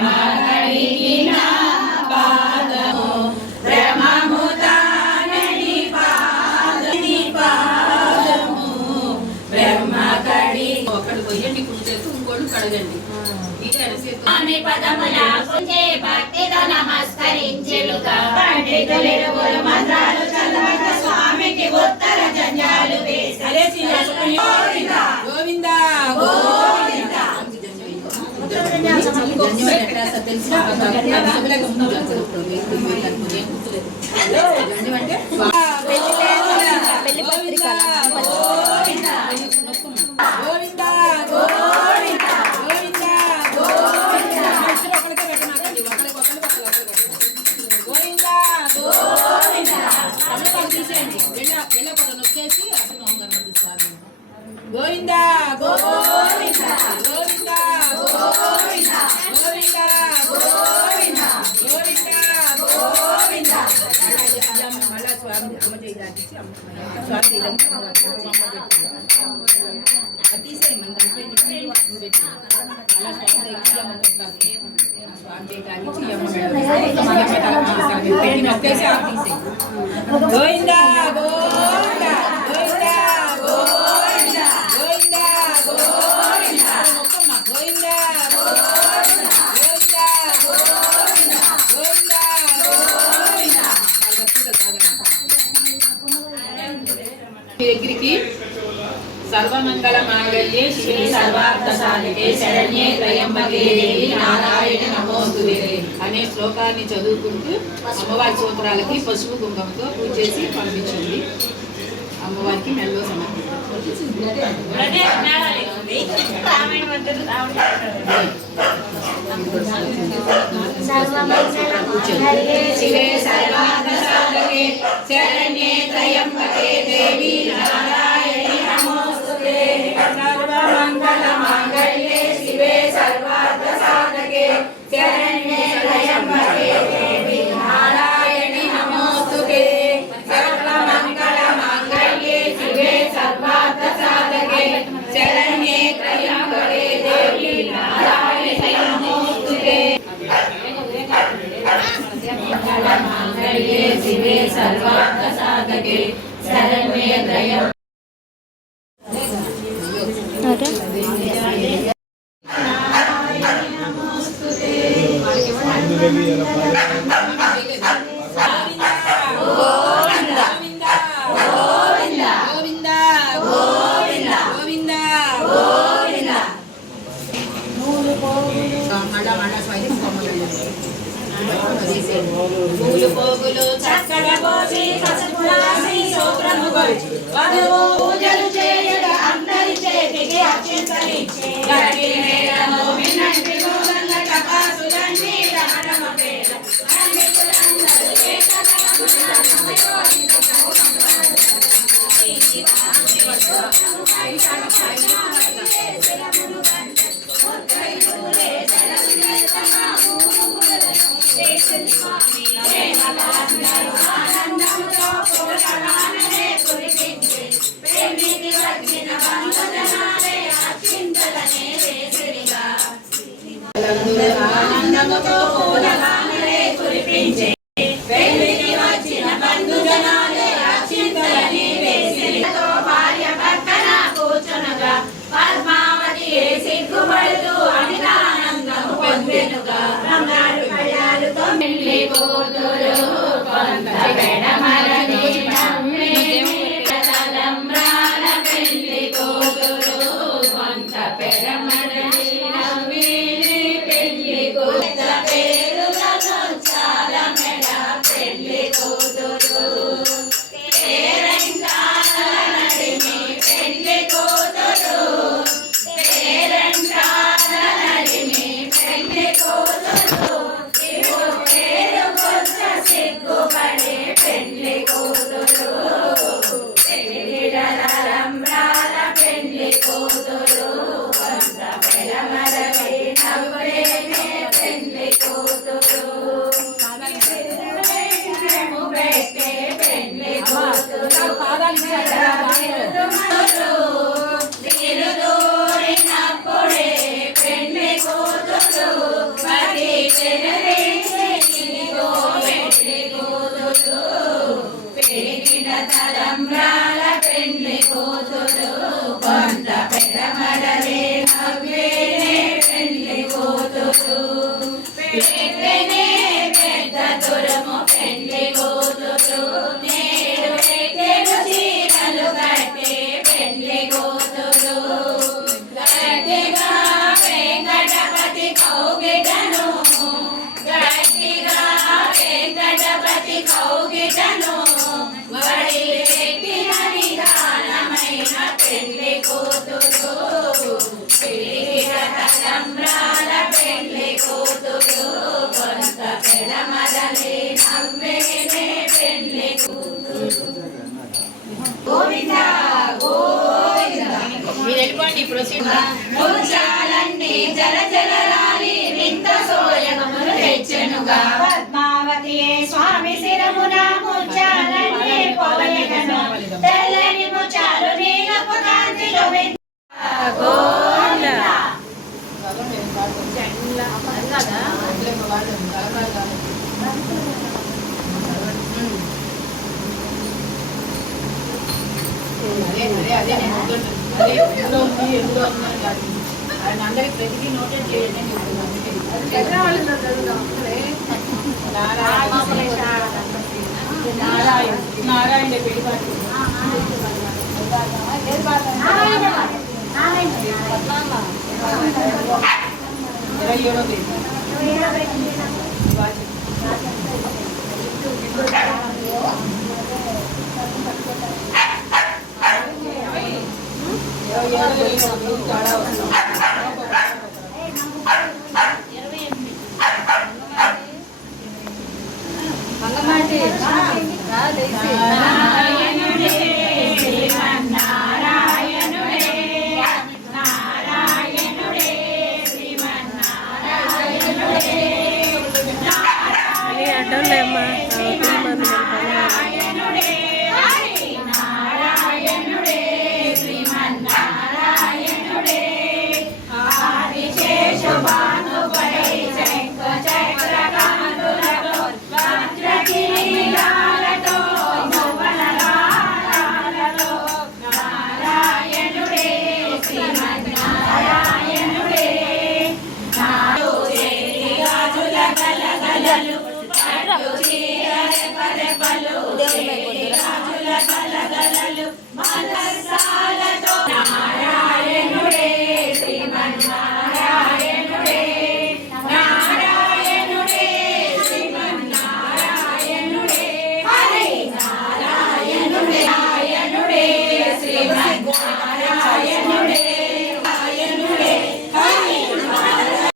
ప్రేమ కడిగిన పాదము ప్రేమము తానని పాదము ప్రేమ కడి ఒకడు పోయండి కుడి చేస్తూ ఇంకోళ్ళు కడగండి పదముల భక్తితో నమస్కరించెలుగా పండితులిరువురు మంత్రాలు చదవక స్వామికి ఉత్తర జంజాలు వేసి గోవింద గోవింద గోవింద గోవింద గోవింద గోవింద గోవింద గోవింద గోవింద గోవింద మళ్ళా స్వామి అమ్మ చేయాలి స్వామి తీసేయి మన పెట్టి అలా స్వామి గోవింద గోవింద దగ్గరికి సర్వమంగళ మాంగళ్యే శివే సర్వార్థ సాధికే శరణ్యే త్రయంబకే దేవి నారాయణ నమోస్తుతే అనే శ్లోకాన్ని చదువుకుంటూ అమ్మవారి సూత్రాలకి పసుపు కుంకుమతో పూజ చేసి పంపించండి. అమ్మవారికి మెల్లో శివే సర్వార్థ సాధకే శరణ్యే త్రయంబకే దేవి నారాయణి నమోస్తుతే సర్వమంగళ మాంగళ్యే శివే సర్వార్థ సాధకే శరణ్యే త్రయంబకే దేవి నారాయణి నమోస్తుతే సర్వమంగళ మాంగళ్యే శివే సర్వార్థ సాధకే శరణ్యే త్రయంబకే దేవి నారాయణి నమోస్తుతే మంగళ్యే శివే సర్వార్థ సాధకే శరణ్యే త్రయం పూలు పోగులు చక్కగా పోసి పసుపు రాసి శోభ్రము కొలిచి వధువు పూజలు చేయక అందరి చేతికి అక్షింతలిచ్చే గట్టి మేళము వినండి గోగంగ టపాసులన్నీ రమణమ పేర పండితులందరూ ఆనందముతో పూలగానలే కురిపించే పెళ్లికి వచ్చిన బంధుజనాలే అక్షింతలని వేసిరితో భార్య పక్కన కూర్చునగా పద్మావతి సిగ్గుపడుతూ అమిత ఆనందము పొందెనుగా బంగారు కళ్యాలతో పెళ్లి కూతురు కొంత పెడమరని తలంబ్రాల పెళ్లి కూతురు కొంత పెడమరని సిగ్గుపడే ప్రొసీడ్. ముత్యాలన్నీ జల జలరాలి వింత సోయగములు తెచ్చెనుగా. పద్మావతియే స్వామి శిరమున ముత్యాలన్నీ పోయగను. తెల్లని ముత్యాలు నీలపు కాంతిలో గోవిందా. అదే నేను ఎందులో ఉంది ఎందులో ఉందని కాదు, ఆయన అందరికి ప్రతిదీ నోటెడ్ చేయండి. నారాయణ పెళ్లి పాటు నారాయణుడే శ్రీమన్నారాయణుడే నారాయణుడే శ్రీమన్నారాయణుడే హరి నారాయణుడే నారాయణుడే శ్రీమన్నారాయణుడే